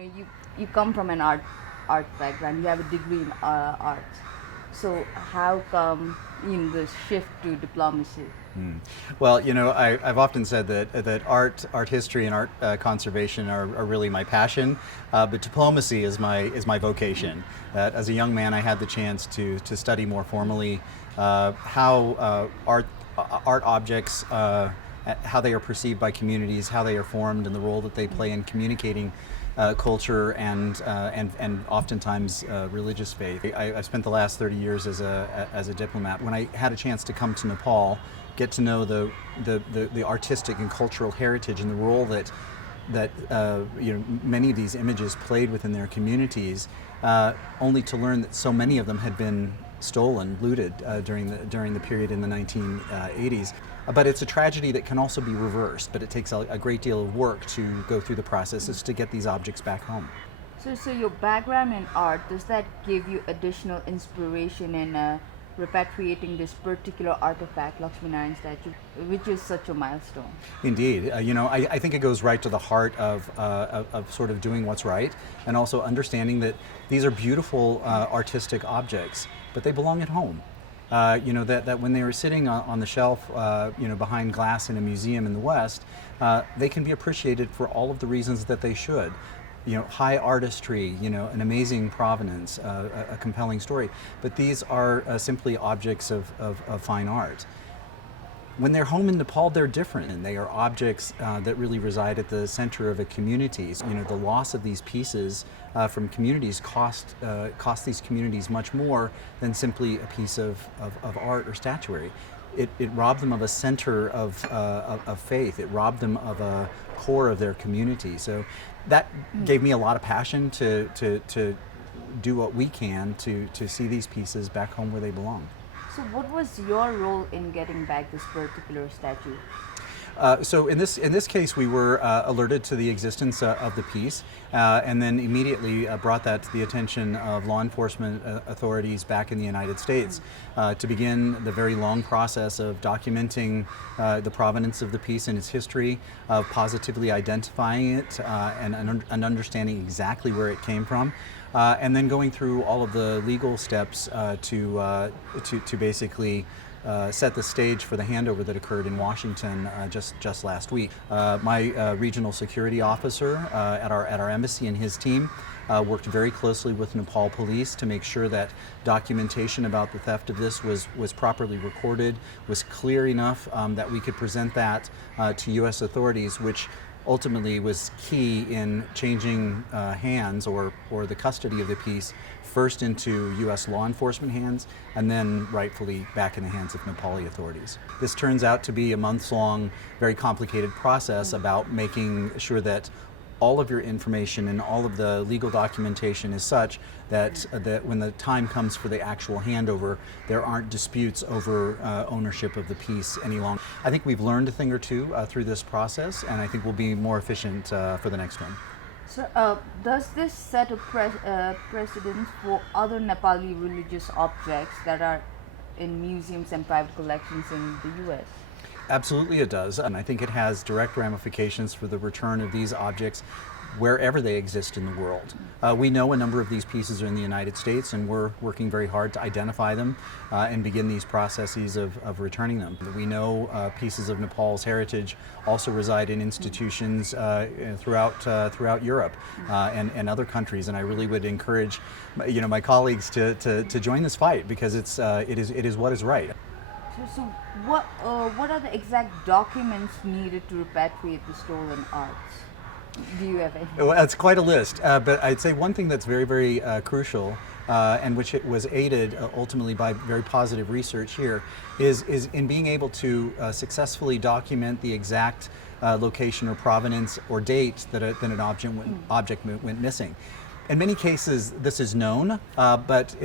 You come from an art background. You have a degree in arts. So how come the shift to diplomacy? Well, I've often said that art history, and art conservation are really my passion, but diplomacy is my vocation. As a young man, I had the chance to study more formally how art objects, how they are perceived by communities, how they are formed, and the role that they play in communicating culture and oftentimes religious faith. I've spent the last 30 years as a diplomat. When I had a chance to come to Nepal, get to know the artistic and cultural heritage and the role that many of these images played within their communities, only to learn that so many of them had been stolen, looted during the period in the 1980s. But it's a tragedy that can also be reversed, but it takes a great deal of work to go through the processes to get these objects back home. So your background in art, does that give you additional inspiration in repatriating this particular artifact, Laxmi-Narayan statue, which is such a milestone? Indeed. I think it goes right to the heart of sort of doing what's right, and also understanding that these are beautiful artistic objects, but they belong at home. That when they were sitting on the shelf, behind glass in a museum in the West, they can be appreciated for all of the reasons that they should. High artistry, an amazing provenance, a compelling story. But these are simply objects of fine art. When they're home in Nepal, they're different, and they are objects that really reside at the center of a community. The loss of these pieces from communities cost these communities much more than simply a piece of art or statuary. It robbed them of a center of faith. It robbed them of a core of their community. So that gave me a lot of passion to do what we can to see these pieces back home where they belong. So what was your role in getting back this particular statue? So in this case, we were alerted to the existence of the piece, and then immediately brought that to the attention of law enforcement authorities back in the United States to begin the very long process of documenting the provenance of the piece and its history, of positively identifying it and understanding exactly where it came from. And then going through all of the legal steps to basically set the stage for the handover that occurred in Washington just last week. My regional security officer at our embassy and his team worked very closely with Nepal police to make sure that documentation about the theft of this was properly recorded, was clear enough that we could present that to U.S. authorities, which ultimately was key in changing hands or the custody of the piece first into U.S. law enforcement hands and then rightfully back in the hands of Nepali authorities. This turns out to be a months-long, very complicated process about making sure that all of your information and all of the legal documentation is such that when the time comes for the actual handover, there aren't disputes over ownership of the piece any longer. I think we've learned a thing or two through this process, and I think we'll be more efficient for the next one. So, does this set a precedent for other Nepali religious objects that are in museums and private collections in the U.S.? Absolutely it does, and I think it has direct ramifications for the return of these objects wherever they exist in the world. We know a number of these pieces are in the United States, and we're working very hard to identify them and begin these processes of returning them. We know pieces of Nepal's heritage also reside in institutions throughout Europe and other countries, and I really would encourage my colleagues to join this fight because it is what is right. So what are the exact documents needed to repatriate the stolen arts? Do you have any? Well, it's quite a list, but I'd say one thing that's very, very crucial, and which it was aided ultimately by very positive research here, is in being able to successfully document the exact location or provenance or date that an object went missing. In many cases, this is known, but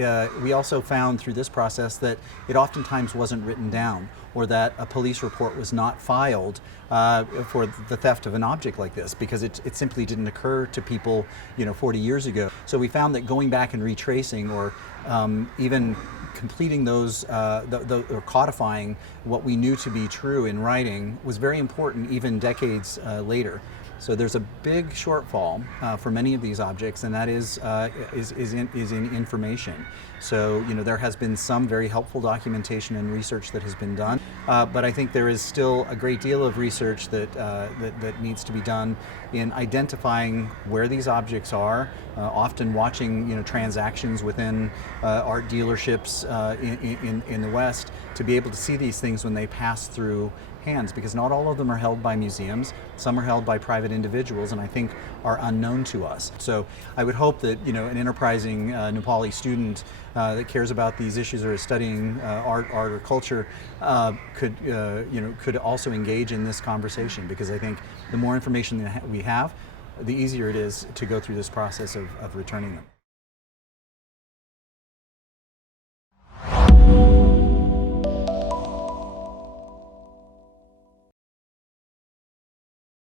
we also found through this process that it oftentimes wasn't written down, or that a police report was not filed for the theft of an object like this, because it simply didn't occur to people 40 years ago. So we found that going back and retracing, or even completing those or codifying what we knew to be true in writing was very important even decades later. So there's a big shortfall for many of these objects, and that is in information. So there has been some very helpful documentation and research that has been done, but I think there is still a great deal of research that needs to be done in identifying where these objects are. Often watching transactions within art dealerships in the West to be able to see these things when they pass through hands, because not all of them are held by museums. Some are held by private individuals, and I think are unknown to us. So I would hope that an enterprising Nepali student that cares about these issues or is studying art or culture could also engage in this conversation, because I think the more information that we have, the easier it is to go through this process of returning them.